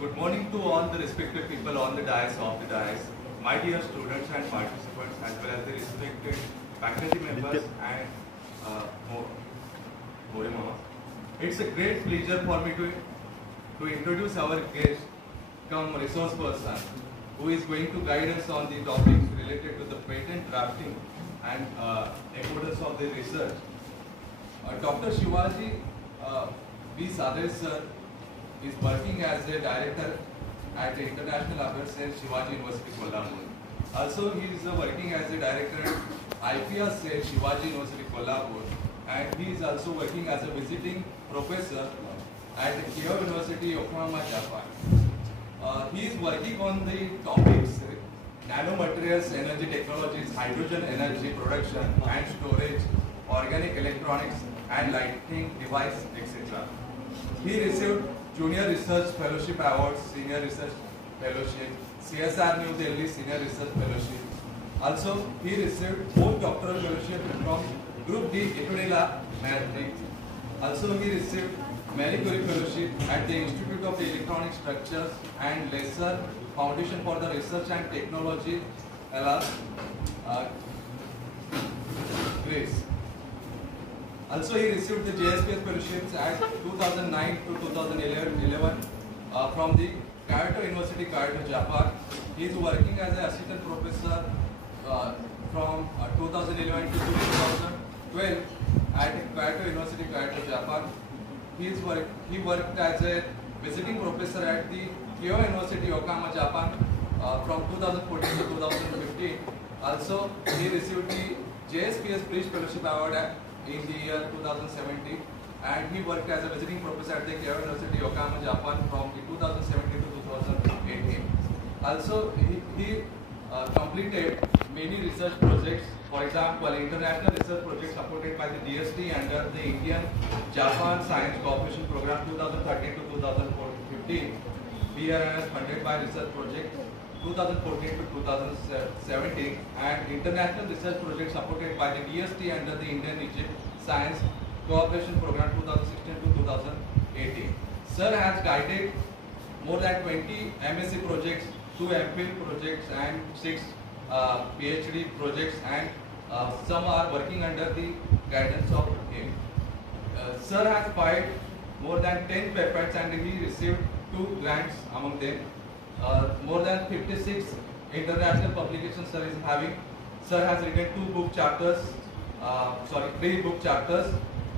Good morning to all the respected people on the dais, off the dais, my dear students and participants, as well as the respected faculty members and more. It's a great pleasure for me to introduce our guest, come resource person, who is going to guide us on the topics related to the patent drafting and importance of the research. Dr. Shivaji B. Sadale sir is working as a director at the International Affairs Cell, Shivaji University, Kolhapur. Also, he is working as a director at IPR Cell, Shivaji University, Kolhapur, and he is also working as a visiting professor at the Keio University, Yokohama, Japan. He is working on the topics nanomaterials, energy technologies, hydrogen energy production and storage, organic electronics and lighting device, etc. He received Junior Research Fellowship Awards, Senior Research Fellowship, CSR New Delhi Senior Research Fellowship. Also, he received postdoctoral fellowship from Group D, Epidella, Madrid. Also, he received Marie Curie Fellowship at the Institute of Electronic Structures and Lesser Foundation for the Research and Technology, Greece. Also, he received the JSPS fellowships at 2009 to 2011 from the Kyoto University, Kyoto, Japan. He is working as an assistant professor from 2011 to 2012 at Kyoto University, Kyoto, Japan. He worked as a visiting professor at the Keio University, Yokohama, Japan from 2014 to 2015. Also, he received the JSPS Bridge Fellowship Award in the year 2017, and he worked as a visiting professor at the Keio University, Yokohama, Japan from 2017 to 2018. Also, he completed many research projects. For example, international research projects supported by the DST under the Indian-Japan Science Cooperation Program 2013 to 2015. BRNS funded by research project 2014 to 2017, and international research projects supported by the DST under the Indian-Egypt Science Cooperation Program 2016 to 2018. Sir has guided more than 20 MSc projects, 2 MPhil projects and 6 PhD projects, and some are working under the guidance of him. Sir has filed more than 10 patents and he received 2 grants among them. More than 56 international publications Sir is having. Sir has written 3 book chapters,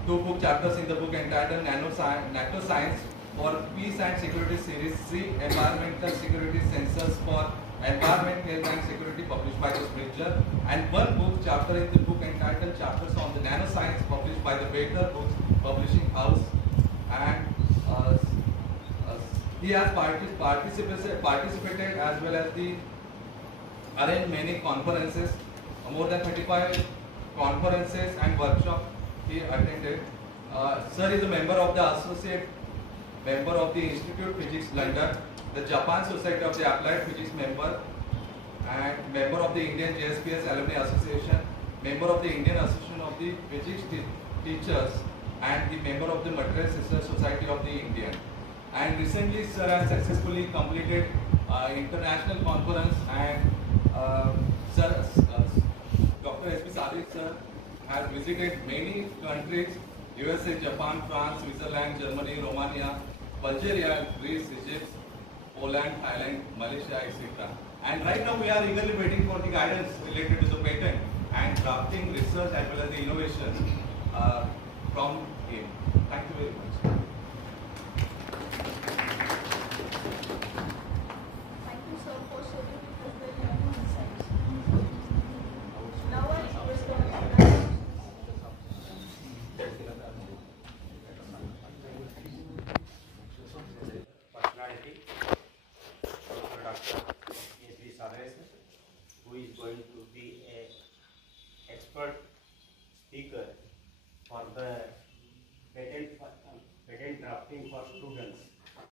2 book chapters in the book entitled NATO Science for Peace and Security Series C, Environmental Security Sensors for Environment, Health and Security, published by the Spritzer, and 1 book chapter in the book entitled Chapters on the Nanoscience, published by the Better Books Publishing House. And he has participated as well as the arranged many conferences, more than 35 conferences and workshops he attended. Sir is a member of the Associate Member of the Institute Physics London, the Japan Society of the Applied Physics member, and member of the Indian JSPS Alumni Association, member of the Indian Association of the Physics Teachers, and the member of the Materials Research Society of the Indian. And recently, Sir has successfully completed international conference, and Dr. S.B. Sadale Sir has visited many countries: USA, Japan, France, Switzerland, Germany, Romania, Bulgaria, Greece, Egypt, Poland, Thailand, Malaysia, etc. And right now we are eagerly waiting for the guidance related to the patent and drafting research as well as the innovation from him. Thank you very much. Who is going to be an expert